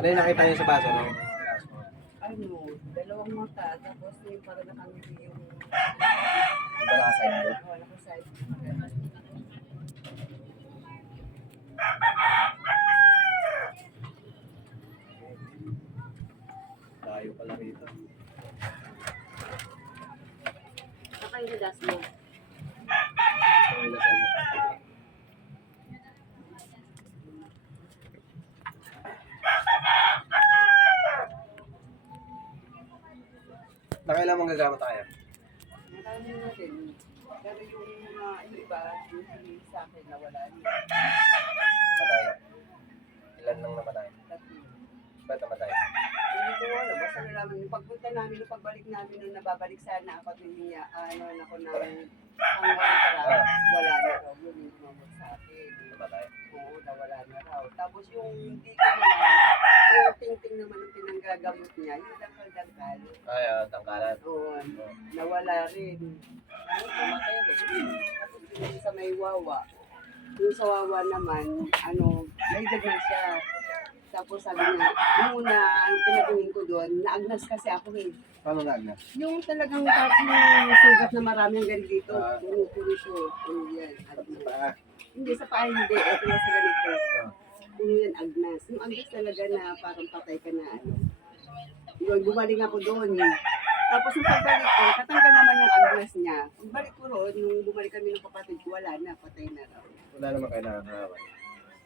Ano yung nakita niyo sa baso, no? Ano, dalawang mata, tapos yung parang nakangiti yung Iba naka-side view. wala ko side. Tayo pala rito. Saka yung das mo. So, ilasan mo. Nakailan mong gagamit tayo? Marami na din. Pero yung mga iba, yung hindi sa akin na wala rin. Namatay. Ilan lang namatay? Tatlo. Ba't namatay? Hindi ko alam. Basta nalaman yung pagpunta namin, nung pagbalik namin, nung nababalik sana ako, niya, ano ako ng hanggang para wala na raw. Yun yung tumawag sa akin. Namatay. Oo, nawala na raw. Tapos yung dito naman, yung ting-ting naman yung pinanggagamot niya, yung dangkal-dangkal. Ay, tangkalan. Oo, nawala rin. Ano, tumatay rin. Tapos yung sa may wawa. Yung sa wawa naman, ano, naidag na siya. Tapos sabi niya, yung una, ang pinatingin ko doon, naagnas kasi ako eh. Paano na? Yung talagang yung sugat na marami ang ganito dito. Puno siya. Puno yan. Agnas. Paa. Hindi, sa paa hindi. Ito na sa ganito. Puno yan, agnas. Yung agnas talaga na parang patay ka na ano. Yun, gumaling ako doon. Tapos yung pagbalik ko, katanggal naman yung agnas niya. Pagbalik ko roon, nung bumalik kami ng kapatid ko, wala na, patay na raw. Wala naman kayo nakakawan.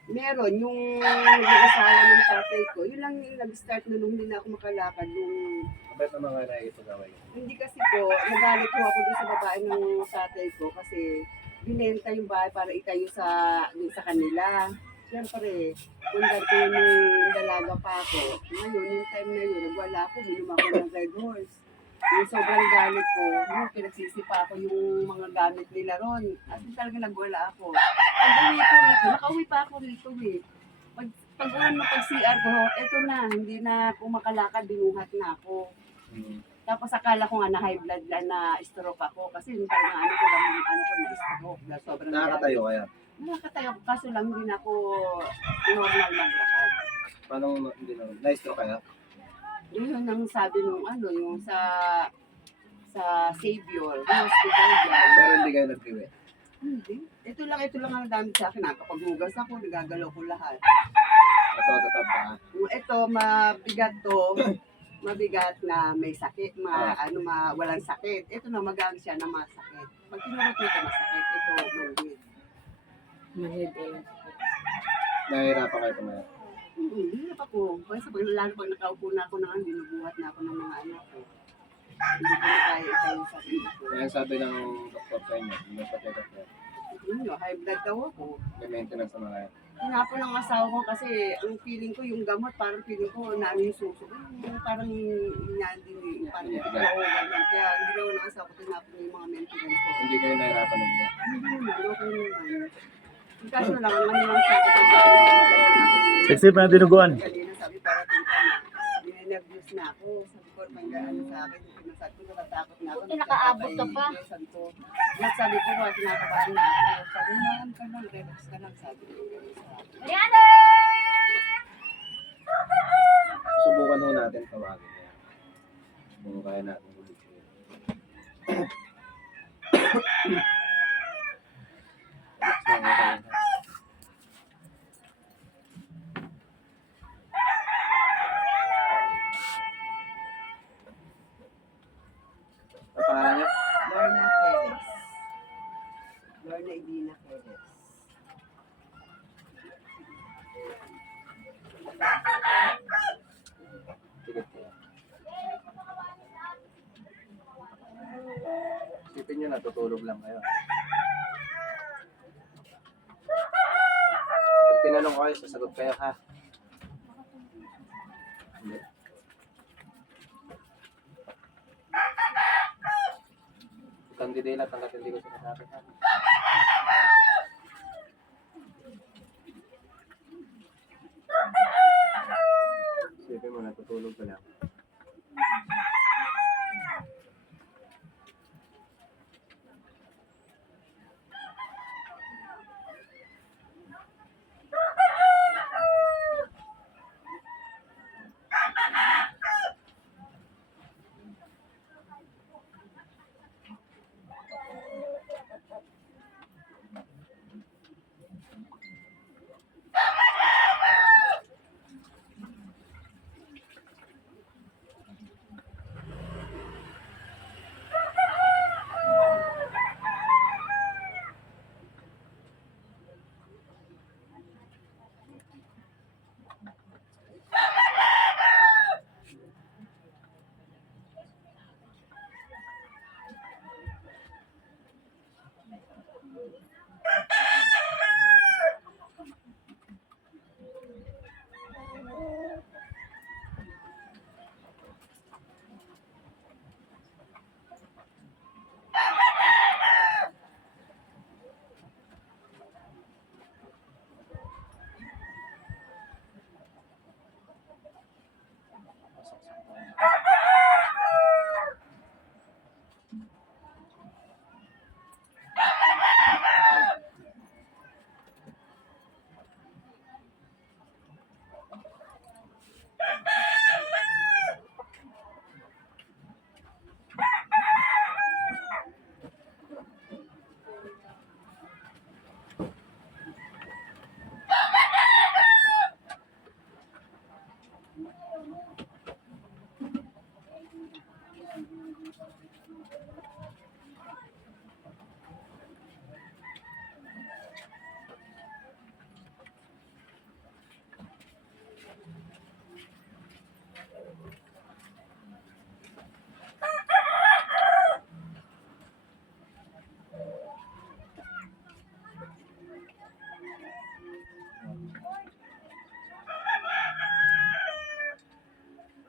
Meron, yung nag-asawa ng tatay ko, yun lang yung nag-start na nung hindi na ako makalakad. Nung, Ba't naman kayo nakikipag-away? hindi kasi po, nagalit ko ako doon sa babae ng tatay ko kasi binenta yung bahay para itayo dun sa kanila. Siyempre, kung ko yung dalaga pa ako, ngayon, yung time na yun, nagwala ako, minum ako ng Red Horse. Yung sobrang galit ko, yung pinagsisipa ako yung mga gamit nila ron. As in talaga nagwala ako. Pag uwi ko rito, nakauwi pa ako rito eh. Pag-CR ko, eto na, hindi na ako makalakad, binuhat na ako. Tapos akala ko nga na high blood na stroke ako kasi yung parang ano ko na stroke na sobrang Nakakatayo kaya? Nakakatayo ako kaso lang hindi na ako normal maglakad. Paano hindi naman? Na-stroke kaya? Yun ang sabi nung ano, yung sa Savior, yung hospital dyan. Pero hindi kayo nag-iwi? Hindi. Ito lang ang damit sa akin. Nakapaghugas ako, nagagalaw ko lahat. Ito, tatap pa. Ito, mabigat na may sakit, walang sakit. Ito na magaan siya na masakit. Pag tinurot nito masakit, ito manhid. Manhid eh. Nahihirapan kayo kumain? Hirap ako. Kasi lalo pag nakaupo na ako ng binubuhat na ako ng mga anak ko. Hindi ko na kaya itayo sa sarili ko. Kaya sabi ng doktor sa inyo, hindi pa check up yan. High blood daw ako. May maintenance naman kayo. Hinapo ng asawa ko kasi ang feeling ko yung gamot, parang feeling ko namin yung suso. Parang hindi, parang ganyan. Kaya hindi daw ng asawa ko tinapon yung mga maintenance ko. Hindi kayo nahihirapan ng mga. Hindi naman, okay naman. Kaso lang, ang ano lang sa akin, Sexy pa na dinuguan. kanina sabi parating ka na, ninenervyos na ako. Sabi ko, ano sa akin, pinasabi ko, natatakot na ako. Buti nakaabot ka pa. Sabi ko, kinakabahan na ako. Sabi, maan ka lang, relax ka lang, sabi ko. Mariana! Subukan ho natin tawagin niya. Kung kaya natin ulit siya. Ang pangalan niya? Lorna Perez. Lorna Edina Perez. Sige po. Isipin nyo, natutulog lang kayo. Pag tinanong kayo, sasagot kayo ha. Hindi. Kandidate hanggat hindi ko sinasabi ha. Isipin mo, natutulog ka lang.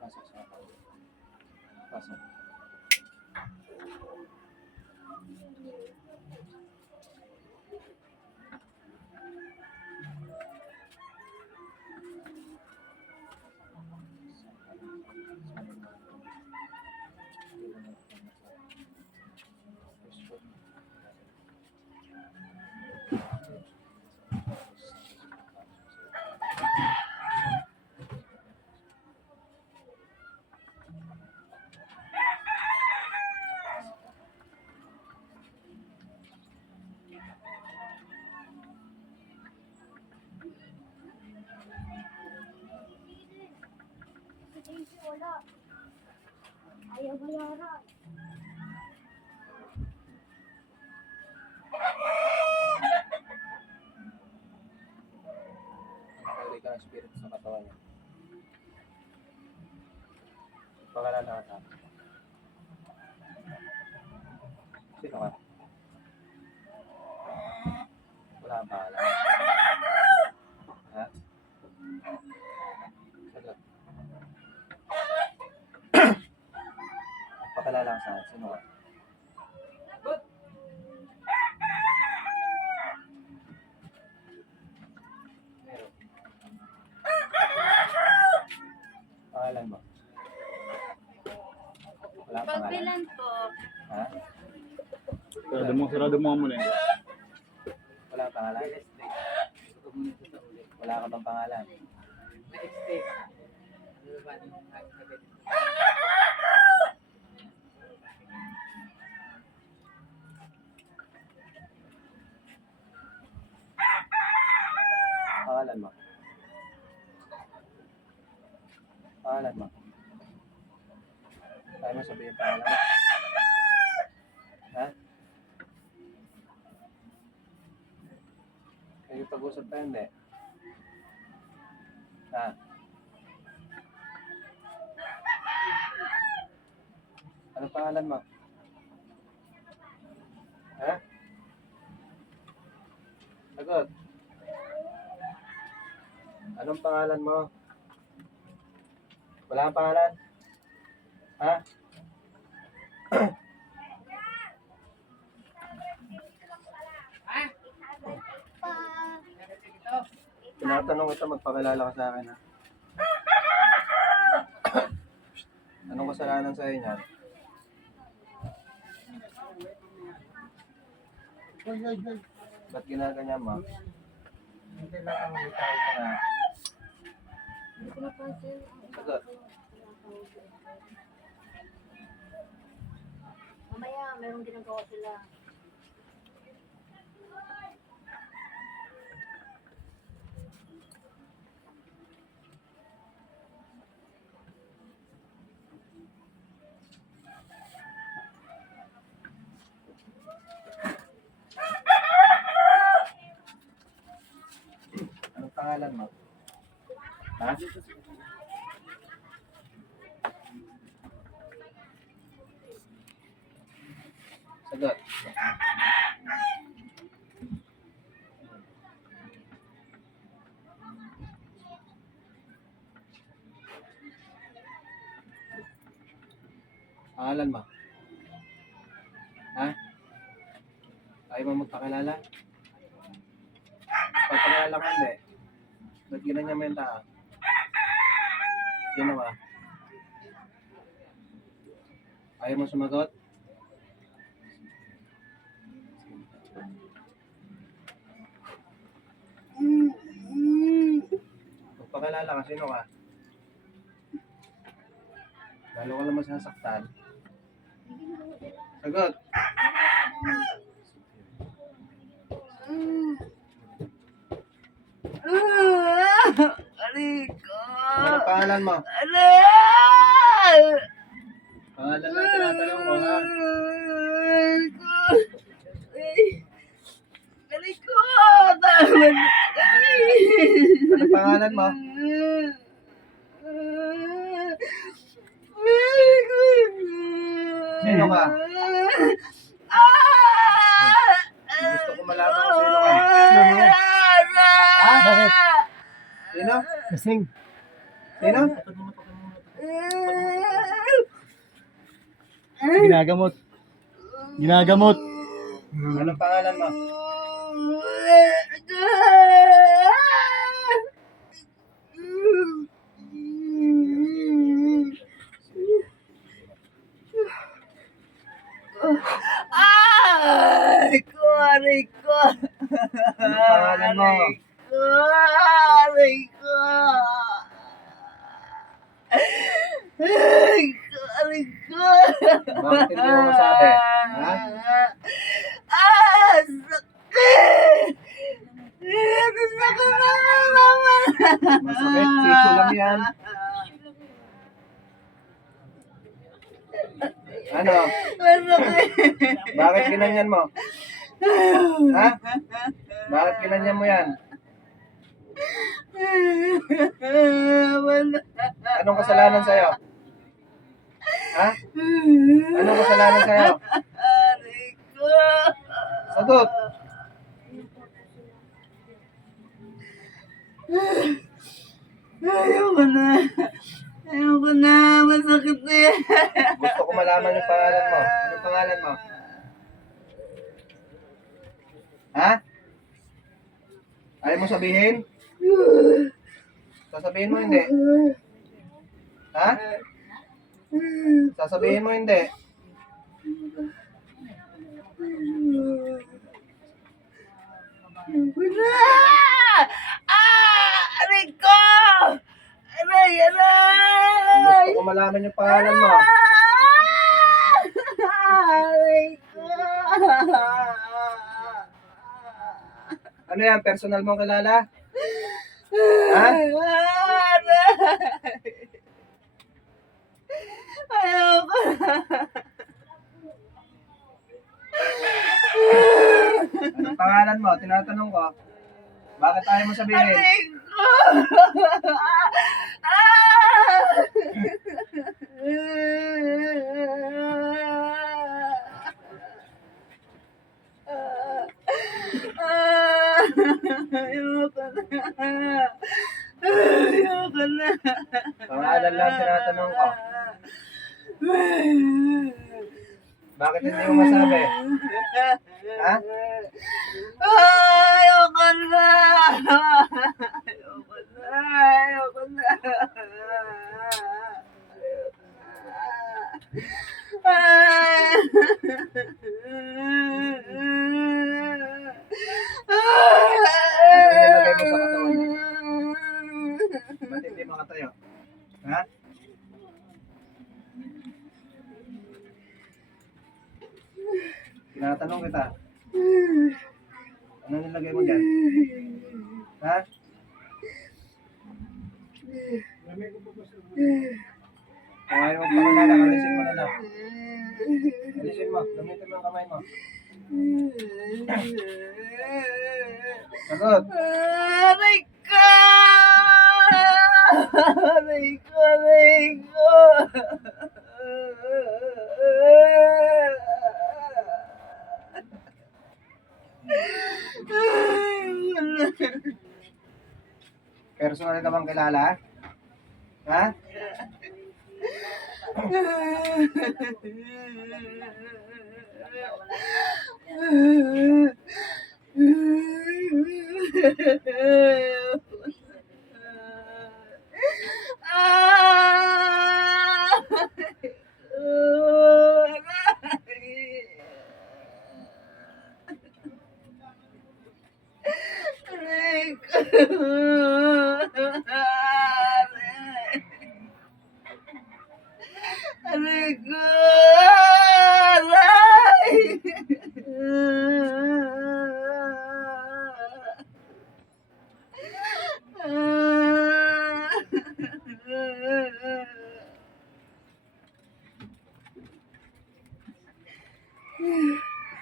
Pasok sa ako. Pasok. Wala. Ayaw bayaran. Nakahuli ka ng spirit sa katawan niya. Pangalan na ka. Sino ka? Wala kang pangalan. Ha? Sagot. Pakilala ka sa akin. Sino ka? Meron. Pangalan mo? Wala kang pangalan. Pagbilan po. Ha? Sarado mo muna yun. Wala kang pangalan? Wala ka bang pangalan? Pangalan mo? Pangalan mo? Kaya mo sabihin pangalan mo? Ha? Kayo pag-usap pa hindi? Ha? Ano pangalan mo? Ha? Sagot. Anong pangalan mo? Wala kang pangalan? Ha? Tinatanong kita, magpakilala ka sa akin, ha? Anong kasalanan sa inyo? Ba't ginaganyan mo? Ha? Sagot. Mamaya, mayroong ginagawa sila. Anong pangalan mo? Ha? Sagot. Pangalan mo? Ha? Ayaw mo magpakilala? Pagpakilala ka hindi. Ba't ginanyan mo yung tao? Sino ka? Ayaw mo sumagot? Magpakilala ka, sino ka? Lalo ka naman sasaktan. Sagot! Aray ko. Ano pangalan mo? Aray! Pangalan lang tinatanong ko, ha? Aray ko. Aray ko. Tama na. Ano pangalan mo? Aray ko. Sino ka? Gusto ko malaman kung sino ka. Ha? Bakit? Sino? Kasing. Sino? Ginagamot. Ginagamot. Anong pangalan mo? Ay, aray ko. Anong pangalan mo? Aray ko. Aray ko. Aray ko. Bakit hindi mo masabi? Ha? Sakit. Sakit naman. Masakit, tissue lang yan. Ano? Masakit. Bakit ginanyan mo? Ha? Bakit ginanyan mo yan? Anong kasalanan sa'yo? Ha? Anong kasalanan sa'yo? Aray ko. Sagot! Ayoko na. Ayoko na. Masakit na yan. Gusto ko malaman yung pangalan mo. Anong pangalan mo? Ha? Ayaw mo sabihin? Sasabihin mo hindi? Ha? Sasabihin mo hindi? Wala! Aray ko! Aray! Aray! Gusto ko malaman yung pangalan mo. Aray ko! Ano yan? Personal mong kilala? Ha? Aray! Ayoko na. Anong pangalan mo? Tinatanong ko. Bakit ayaw mo sabihin? Aray ko! Ayoko na. Ayoko na. Pangalan lang tinatanong ko. Bakit hindi mo masabi? Ha? Ayoko na. Ayoko na. Ayoko na. nilagay mo sa katawan niya? Ba't hindi makatayo? Ha? Tinatanong kita. Ano nilagay mo dyan? Ha? Kung ayaw mong pakilala, alisin mo na lang. Alisin mo. Gamitin mo ang kamay mo. Sagot. Aray ko! Aray ko! Aray ko! Personal ka bang kilala? Ha? Aray ko! Aray!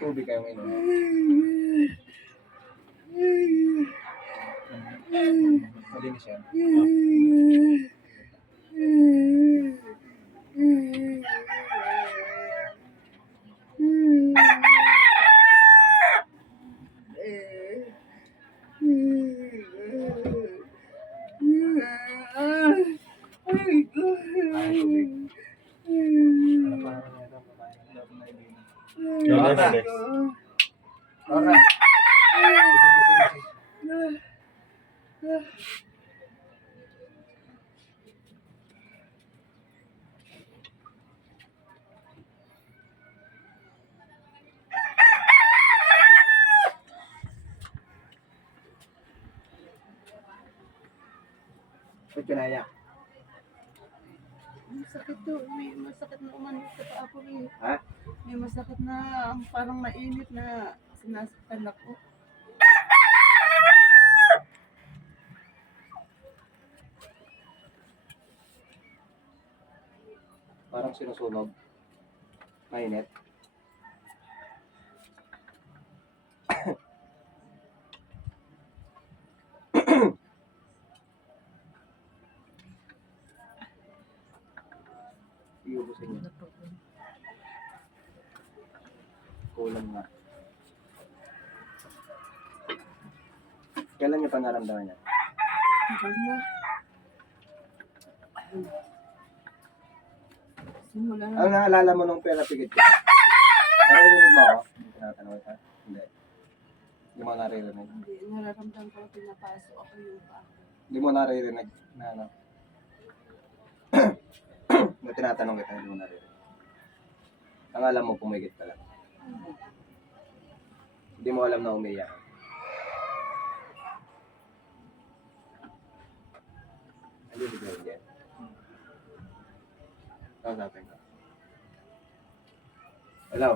Tubig kayong inom. Malinis yan. Ano pa naman ito? Love na ibig. Yes. Ora. Gising. Ba't kinaya? Masakit to. May masakit na umano sa paa ko eh. Ha? May masakit na parang mainit na sinasaktan ako. Parang sinusunog. Mainit. Iubusin niyo. Kulang nga. Kailan niyo pa naramdaman yan? Tagal na. Simula na. Ano naalala mo nung pinapigit ko? Naririnig mo ako? Tinatanong ka? Hindi. Hindi mo naririnig. Hindi, nararamdaman ko pinapasok ako yung paa. Hindi mo naririnig na ano? Nung tinatanong kita, hindi mo naririnig. Ang alam mo, pumigit ka lang. Hindi mo alam na umiyak. Hindi mo gawin yan. Kausapin ka. Hello?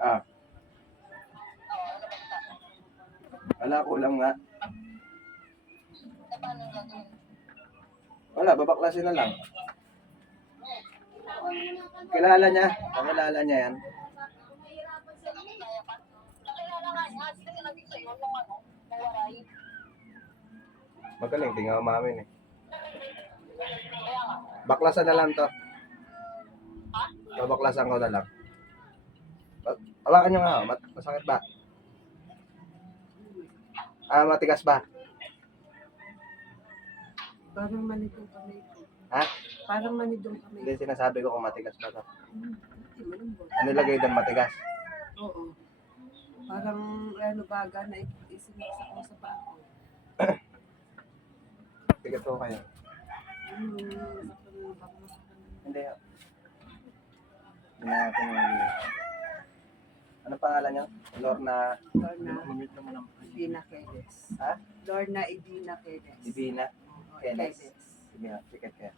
Ah. Wala, kulang nga. Wala, babaklasin na lang. Kilala niya. Kakilala niya yan. Magaling, di nga umamin eh. Baklasan na lang to. Babaklasan ko na lang. Hawakan niyo nga, masakit ba? Ah, matigas ba? Parang manidong kamay ko. Ha? Parang manidong kamay Hindi, sinasabi ko kung matigas ba to. Hindi, malambot. Ano lagay doon matigas? Oo. Parang ano baga na isinaksak ko sa paa ko. Tigas ko kayo. Baka masaktan. Hindi. Hindi natin yung... Ano pangalan niyo? Lorna... Lorna Edina Quedes. Ha? Lorna Edina Quedes. Divina Oo, Quedes. Quedes. Sige nga, sikat kaya.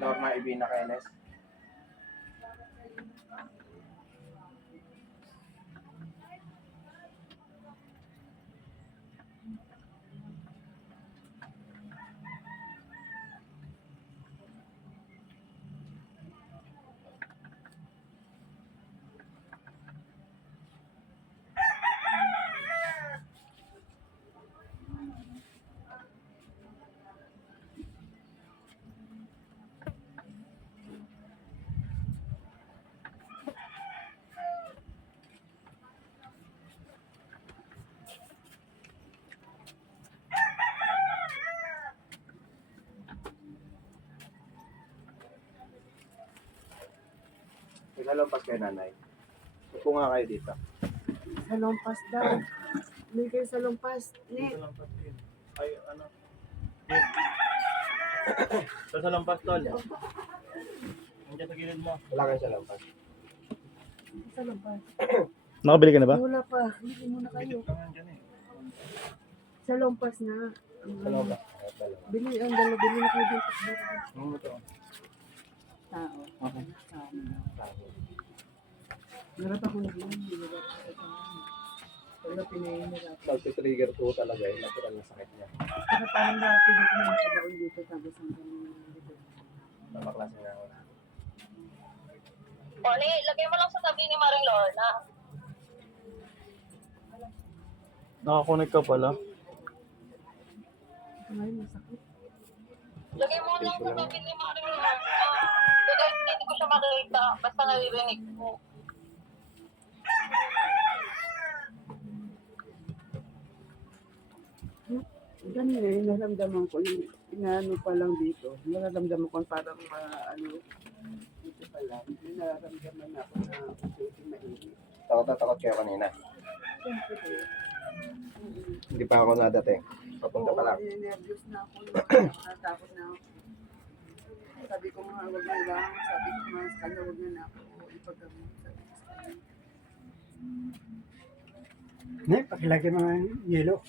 Lorna Ibina Quedes. Ilalompas kayo nanay. Upo nga kayo dito. Sa lompas daw. Hindi kayo sa lompas. Ni. Ay, ano? Sa lampas, tol. Nandiyan sa gilid mo. Wala kayo sa lompas. Sa lompas. Nakabili ka na ba? Wala pa. Hindi muna kayo. Nandiyan eh. Sa lompas na. Sa lompas. Bili na kayo dito. Ano ito? Tao. Okay. Tao. Narap ako na yun. Hirap ako sa pag pinahihirap. Pag-trigger po talaga yung natural na sakit niya. Saka parang dati dito na nakabaon dito tapos hanggang dito. Tama klase nga ako. Oli, lagay mo lang sa tabi ni Maring Lorna. Nakakonect ka pala. Ngayon masakit. Lagay mo lang sa tabi ni Maring Lorna. Kaya hindi ko siya makikita. Basta naririnig ko. Ganun eh, naramdaman ko yung inaano pa lang dito. Nararamdaman ko parang dito pa lang. May nararamdaman ako na unti mainit. Takot na takot kayo kanina. Siyempre eh. Hindi pa ako nadating. Papunta pa lang. Nervous na ako. Natakot na ako. Sabi ko nga, wag na lang. Sabi ko nga sa kanya, wag na ako ipaggamot. Sabi ko sa kanya. Ne, pakilagay mga yelo.